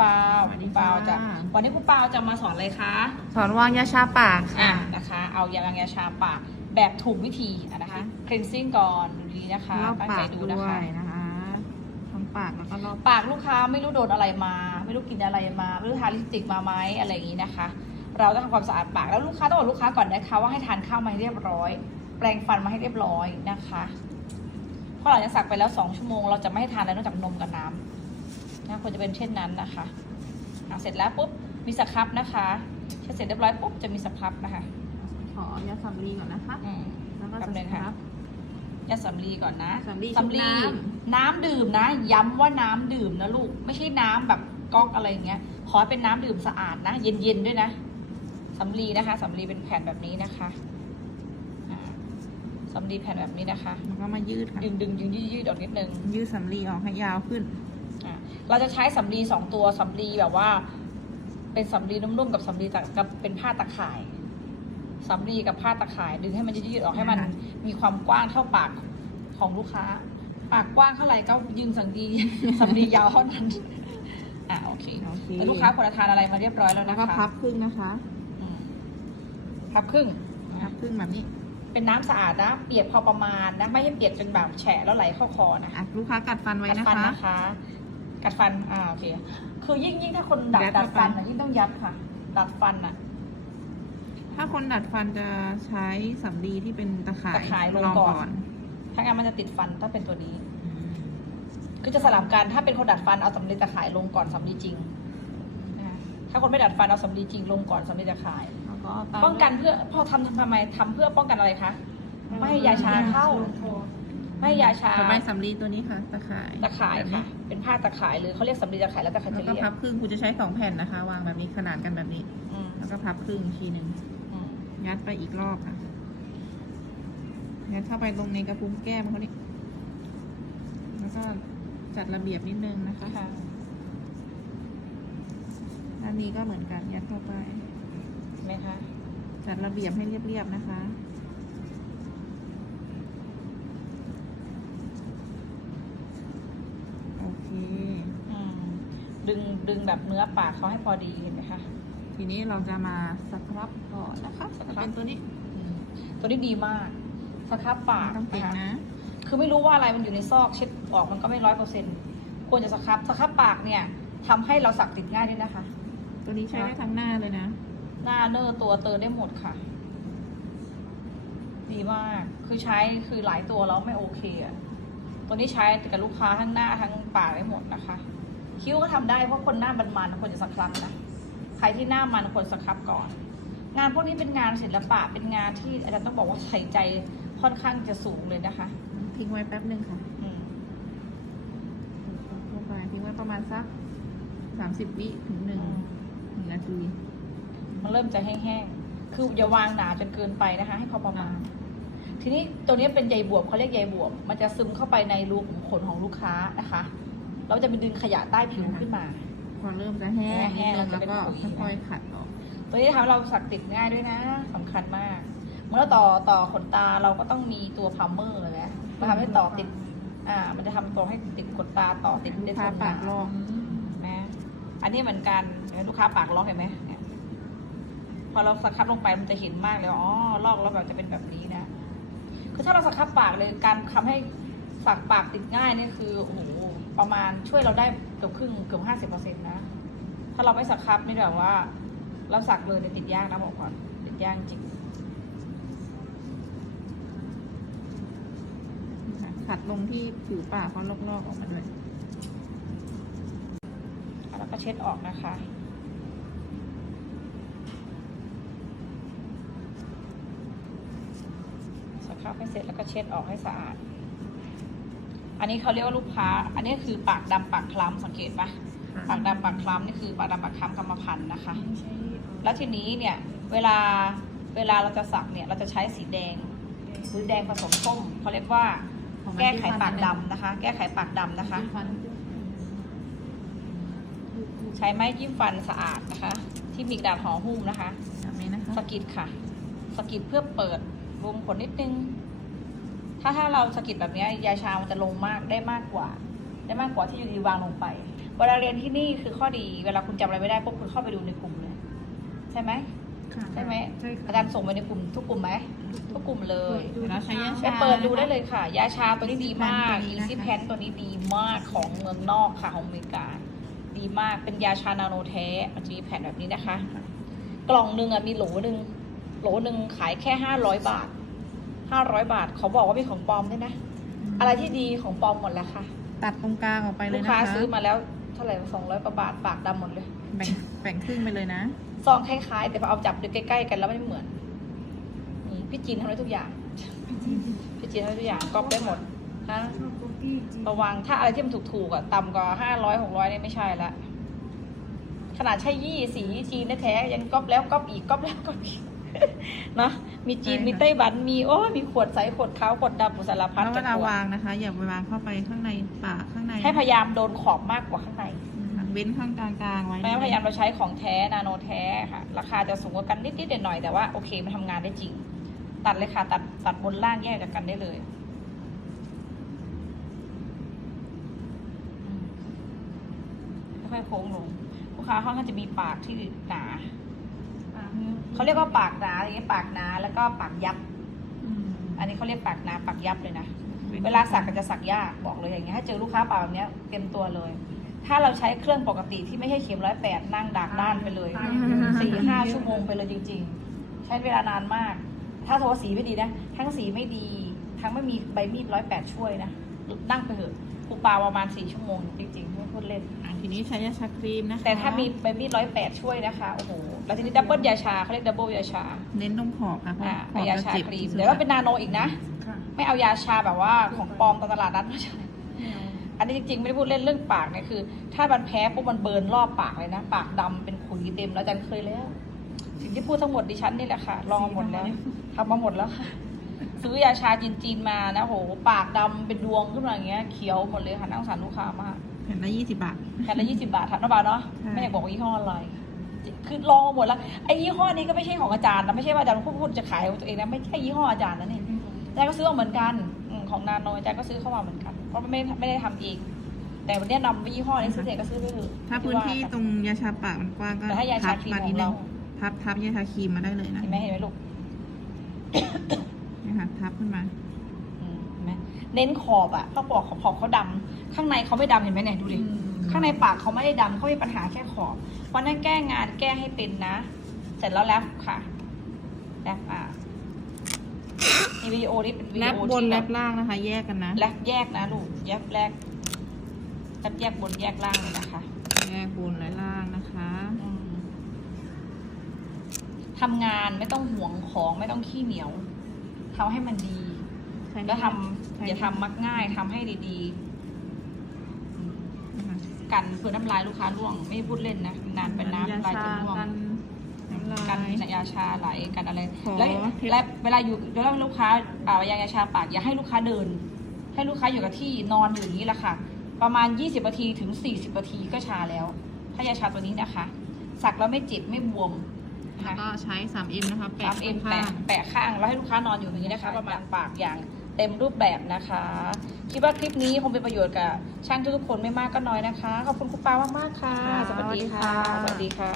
วัสดีค่ะครูเปาสวัสดีครูเปาค่ะจะวันนี้ครูเปาจะมาสอนอะไรคะสอนวางยาชาปากอะค่ะ นะคะ เอายาล้างยาชาปากแบบถูกวิธีอะนะคะ cleansing ก่อนดูดีนะคะรอบตั้งปาใจกดูด้นะวคะ ยนะคะทั้งปากแล้วก็รอบปากลูกค้าไม่รู้โดนอะไรมา ไม่รู้กินอะไรมา ไม่รู้ทาลิปสติกมาไหมอะไรอย่างนี้นะคะ เราต้องทำความสะอาดปากแล้วลูกค้าต้องบอกลูกค้าก่อนนะคะว่าให้ทานข้าวมาให้เรียบร้อย แปรงฟันมาให้เรียบร้อยนะคะเพราะหลังจากสักไปแล้วสองชั่วโมงเราจะไม่ให้ทานอะไรนอกจากนมกับน้ำ นะควรจะเป็นเช่นนั้นนะคะอะเสร็จแล้วปุ๊บมีสครับนะคะเช็ดเสร็จเรียบร้อยปุ๊บจะมีสครับนะคะขอยาสำลีก่อนนะคะอืมแล้วก็แป๊บนึงสค่ะครับยาสำลีก่อนนะสำลีชุบน้น้ำดื่มนะ ย้ำว่าน้ำดื่มนะลูก ไม่ใช่น้ำแบบก๊อกอะไรอย่างเงี้ย ขอให้เป็นน้ำดื่มสะอาดนะ เย็นๆด้วยนะสำลีนะคะสำลีเป็นแผ่นแบบนี้นะคะอ่าสำลีแผ่นแบบนี้นะคะแล้วก็มายืดค่ะดึงดึงยืดยืดออกนิดนึง ยืดสำลีออกให้ยาวขึ้นอ่า เราจะใช้สำลีสองตัวสำลีแบบว่า เป็นสำลีนุ่มๆกับสำลีตะกับเป็นผ้าตะข่ายสำลีกับผ้าตะข่าย ดึงให้มันยืดๆออกให้มันค่ะมีความกว้างเท่าปากของลูกค้า ปากกว้างเท่าไหร่ก็ยืนสังดีสำลียาวเท่านั้นอ่าโอเคโอเค แล้วลูกค้าพอทานอะไรมาเรียบร้อยแล้วแล้วนะก็คะพับครึ่งนะคะอืมพับครึ่ง พับครึ่งแบบนี้เป็นน้ำสะอาดนะ เปียกพอประมาณนะ ไม่ให้เปียกจนแบบแฉะแล้วไหลเข้าคอนะอะลูกค้ากัดฟันไว้กัดนะฟันคะ นะคะ กัดฟัน อ่าโอเค คือยิ่งยิ่งถ้าคนดัดยัดดัเข้าดไปฟันนะยิ่งต้องยัดค่ะ ดัดฟันอะ ถ้าคนดัดฟันจะใช้สำลีที่เป็นตะข่ายตะข่ายลงรองก่อนก่อน ถ้างั้นมันจะติดฟันถ้าเป็นตัวนี้คือจะสลับกัน ถ้าเป็นคนดัดฟันเอาสำลีตะข่ายลงก่อนสำลีจริงนะคะถ้าคนไม่ดัดฟันเอาสำลีจริงลงก่อนสำลีตะข่ายแล้วก็ตามป้องกันเพื่อพอทำทำไมทำเพื่อป้องกันอะไรคะ ไม่ให้ยาชาเข้าไม่ ให้ยาชาต่อไปสำลีตัวนี้ค่ะ ตะข่ายตะข่ายแบบค่ะนี้เป็นผ้าตะข่ายหรือเขาเรียกสำลีตะข่ายแล้วแต่ใครแล้จะวก็เรียกพับครึ่งคุณจะใช้สองแผ่นนะคะ วางแบบนี้ขนาดกันแบบนี้ อืมแล้วก็พับครึ่งอีกทีหนึ่งอืมยัดไปอีกรอบค่ะยัดเข้าไปตรงในกระพุ้งแก้มเขานี่แล้วก็จัดระเบียบนิดนึงนะคะค่ะด้านนี้ก็เหมือนกันยัดเข้าไป เห็นไหมคะจัดระเบียบให้เรียบๆนะคะ โอเค อืม ดึงดึงแบบเนื้อปากเขาให้พอดีเห็นไหมคะ ทีนี้เราจะมาสครับก่อนนะคะสจะครับ เป็นตัวนี้อืมตัวนี้ดีมากสครับปากต้องติดนะคะนะ คือไม่รู้ว่าอะไรมันอยู่ในซอกเช็ดออกมันก็ไม่ร้อยเปอร์เซ็นต์ควรจะสครับสครับปากเนี่ยทำให้เราสักติดง่ายด้วยนะคะ ตัวนี้ใช้ได้ทั้งหน้าเลยนะ หน้าเนอร์ตัวเติร์ได้หมดค่ะ ดีมาก คือใช้คือหลายตัวแล้วไม่โอเคอะตัวนี้ใช้กับลูกค้าทั้งหน้าทั้งปากได้หมดนะคะ คิ้วก็ทำได้เพราะคนหน้ามันๆควรจะสครับนะใครที่หน้ามันควรสครับก่อน งานพวกนี้เป็นงานศิลปะเป็นงานที่อาจารย์ต้องบอกว่าใส่ใจค่อนข้างจะสูงเลยนะคะ ทิ้งไว้แป๊บหนึ่งค่ะอืมเข้าไปทิ้งไว้ประมาณสักสามสิบวิถึงหนึ่งหนึ่งนาทีมันเริ่มจะแห้งๆ คืออย่าวางหนาจนเกินไปนะคะ ให้พอประมาณ ทีนี้ตัวนี้เป็นใยบวบเขาเรียกใยบวบ มันจะซึมเข้าไปในรูขุมขนของลูกค้านะคะ แล้วจะเป็นดึงขยะใต้ผิวขึ้นมา พอเริ่มจะแห้งแห้นิดงนึงแล้วจะแล้วเป็นก็ปุ๋ยค่อยๆขัดออก ตัวนี้ทำให้เราสักติดง่ายด้วยนะสำคัญมาก เมื่อเราต่อต่อขนตาเราก็ต้องมีตัวพัมเมอร์นะมาทำให้ต่อติด อ่า มันจะทำตัวให้ติดขนตาต่อติดลูกได้ค้าทนปากลอก นะอันนี้เหมือนกันเห็นไหมลูกค้าปากล็อกเห็นไหมเนี่ยพอเราสครับลงไปมันจะเห็นมากเลยว่าอ๋อลอกแล้วแบบจะเป็นแบบนี้นะ คือถ้าเราสครับปากเลยการทำให้สักปากติดง่ายนี่คือโอ้โห ประมาณช่วยเราได้เกือบครึ่งเกือบห้าสิบเปอร์เซ็นต์นะ ถ้าเราไม่สักครับนี่แบบว่า เราสักเลยเนี่ยติดยากนะบอกก่อนติดยากจริงค่ะขัดลงที่ผิวปากเขาลอกๆออกมาด้วย แล้วก็เช็ดออกนะคะสครับให้เสร็จแล้วก็เช็ดออกให้สะอาด อันนี้เขาเรียกว่าลูกค้า อันนี้คือปากดำปากคล้ำสังเกตปะปากดำปากคล้ำนี่คือปากดำปากคล้ำกรรมพันธุ์นะคะ แล้วทีนี้เนี่ยเวลาเวลาเราจะสักเนี่ยเราจะใช้สีแดงหรือแดงผสมส้มเขาเรียกว่าแก้ไขปากดำนะคะ แก้ไขปากดำนะคะ ใช้ไม้จิ้มฟันสะอาดนะคะ ที่มีกระดาษห่อหุ้มนะคะ แบบนี้นะคะ สะกิดค่ะ สะกิดเพื่อเปิดรูมขนนิดนึง ถ้าถ้าเราสะกิดแบบเนี้ยยาชามันจะลงมากได้มากกว่า ได้มากกว่าที่อยู่ดีวางลงไปเวลาเรียนที่นี่คือข้อดีเวลาคุณจำอะไรไม่ได้ปุ๊บคุณเข้าไปดูในกลุ่มเลยใช่ไหมค่ะใช่ไหมใช่ค่ะอาจารย์ส่งไปในกลุ่มทุกกลุ่มไหมทุกกลุ่มเลยดูเราใช้ยาไปชาเปิดดูได้เลยค่ะ ยาชาตัวนี้ดีมากตัวนี้อีนะคะซี่แพนตัวนี้ดีมากของเมืองนอกค่ะของอเมริกา ดีมากเป็นยาชานาโนแท้มันจะมีแผ่นแบบนี้นะคะ กล่องหนึ่งอะมีโหลหนึ่งโหลหนึ่งขายแค่ห้าร้อยบาท ห้าร้อยบาท เขาบอกว่าเป็นของปลอมด้วยนะ อะไรที่ดีของปลอมหมดแล้วค่ะ ตัดตรงกลางออกไปเลลูยกนะคะค้าซื้อมาแล้วเท่าไหร่สองร้อยกว่าบาทปากดำหมดเลยแบ่งแบ่งครึ่งไปเลยนะ ซองคล้ายๆ แต่พอเอาจับดูใกล้ๆกันแล้วไม่เหมือนนี่พี่จีนทำได้ทุกอย่าง พี่จีนทำได้ทุกอย่างก๊อปได้หมดนะชอบคุกกี้จีนระวังถ้าอะไรที่มันถูกๆอะต่ำกว่าห้าร้อยหกร้อยนี่ไม่ใช่ละขนาดใช่ยี่สีจีนแท้ๆยังก๊อปแล้วก๊อปอีกก๊อปแล้วก๊อปอีก เนอะมีจีน ใช่ค่ะ มีไต้หวัน มีโอ้ยมีขวดใส ขวดขาว ขวดดำสารพัดแล้วเวจะลาขวดวางนะคะ อย่าไปวางเข้าไปข้างในปากข้างในให้พยายามโดนขอบมากกว่าข้างในนะคะเว้นข้างกลางๆไว้ไม่งั้นพยายามเราใช้ของแท้ นาโนแท้ค่ะ ราคาจะสูงกว่ากันนิดๆหน่อยๆแต่ว่าโอเค มันทำงานได้จริง ตัดเลยค่ะ ตัด ตัดบนล่างแยกจากกันได้เลยอืมค่อยๆโค้งลง ลูกค้าค่อนข้างจะมีปากที่หนาปากนื้อ เขาเรียกว่าปากหนาอย่างเงี้ยปากหนาแล้วก็ปากยับอืมอันนี้เขาเรียกปากหนาปากยับเลยนะนเวลาสักก็จะสักยากบอกเลยอย่างเงี้ยถ้าเจอลูกค้าปากแบบเนี้ยเต็มตัวเลย ถ้าเราใช้เครื่องปกติที่ไม่ใช่เข็มร้อยแปดนั่งดากด้านไปเลยตอย่างเดียวสี่ห้าชั่วโมงไปเลยจริง ๆ ใช้เวลานานมาก ถ้าโทรสีไม่ดีนะ ทั้งสีไม่ดี ทั้งไม่มีใบมีดร้อยแปดช่วยนะนั่งไปเถอะ ครูปาประมาณสี่ชั่วโมงจริงๆไม่พูดเล่น อะทีนี้ใช้ยาชาครีมนะคะแต่ถ้ามีใบมีดร้อยแปดช่วยนะคะโอ้โหแล้วทีนี้ดับเบิลยาชาเขาเรียกดับเบิลยาชา เน้นตรงขอบค่ะเพราะอ่าขอบยาจะชาเจ็บครีมที่สุดเดี๋ยวเราเป็นนาโนอีกนะ ค่ะไม่เอายาชาแบบว่าของปลอมตามตลาดนัดไม่ใช่ไม่เอาอันนี้จริงๆ ไม่ได้พูดเล่นเรื่องปากเนี่ยคือ ถ้ามันแพ้ปุ๊บมันเบิร์นรอบปากเลยนะ ปากดำเป็นขุยเต็มแล้วอาจันเคยแล้ว สิ่งที่พูดทั้งหมดดิฉันนี่แหละค่ะ ลองมาหมดแล้วทำมาหมดแล้วค่ะ ซื้อยาชาจีนๆมานะโห ปากดำเป็นดวงขึ้นมาอย่างเงี้ยเขียวหมดเลยค่ะน่าสงสารลูกค้ามากแผ่นละยี่สิบบาท แค่ละยี่สิบาททันนะบาทเนาะใช่ ไม่อยากบอกว่ายี่ห้ออะไรคือลองมาหมดแล้วไอ้ยี่ห้อนี้ก็ไม่ใช่ของอาจารย์นะไม่ใช่ว่าอาจารย์พูดพูดจะขายของตัวเองนะไม่ใช่ยี่ห้ออาจารย์นะนี่อาจารย์ก็ซื้อมาเหมือนกันอืมของนาโนอาจารย์ก็ซื้อเข้ามาเหมือนกัน เพราะมันไม่ไม่ได้ทำเองแต่วันนี้นำยี่ห้อนี้ซื้อเสร็จก็ซื้อไปเถอะถ้าพื้นที่ตรงยาชาปากมันกว้างก็แต่ถ้ายาชาพับครีมมาขนิอดงนึเรางพับทับยาชาครีมมาได้เลยนะ เห็นไหมเห็นไหมลูก นะคะทับขึ้นมาอืมเห็นไหมเน้นขอบอะต้องบอกขอบขอบเขาดำข้างในเขาไม่ดำเห็นไหมเนี่ยดูดิ ข้างในปากเขาไม่ได้ดำเขามีปัญหาแค่ขอบเพราะนั้นแก้งานแก้ให้เป็นนะ เสร็จแล้วแลฟค่ะแลฟอะนี่วิดีโอนี้เป็นวิแลดีบโอบนที่แลแบบบล่างนะคะ แยกกันนะแลฟแยกนะลูกแยกแรกแลฟแยกบนแยกล่างเลยนะคะ แยกบนและล่างนะคะ อืมทำงานไม่ต้องห่วงของไม่ต้องขี้เหนียว ทำให้มันดีแล้วทำอย่าทำมักง่ายทำให้ดีๆ กันเพื่อน้ำลายลูกค้าร่วง ไม่ได้พูดเล่นนะนานเป็นน้ำลายจะร่วงกันน้ำลายกันยาชาไหลกันอะไรขอแล้วเทปและเวลาอยู่เวลาลูกค้าอ่ายายาชาปากอย่าให้ลูกค้าเดิน ให้ลูกค้าอยู่กับที่นอนอยู่อย่างนี้แหละค่ะ ประมาณ 20นาทีถึง 40นาทีก็ชาแล้ว ถ้ายาชาตัวนี้นะคะ สักแล้วไม่เจ็บไม่บวมนะ แล้วคะก็ใช้ 3M นะคะแปะสามเอ็มข้าแปะงแปะข้างแล้วให้ลูกค้านอนอยู่อย่างนี้นะคะ ประมาณปากอย่างเต็มรูปแบบนะคะ คิดว่าคลิปนี้คงเป็นประโยชน์กับช่างทุกๆคนไม่มากก็น้อยนะคะ ขอบคุณคุณปามากๆค่ะ สวัสดีค่ะ สวัสดีค่ะ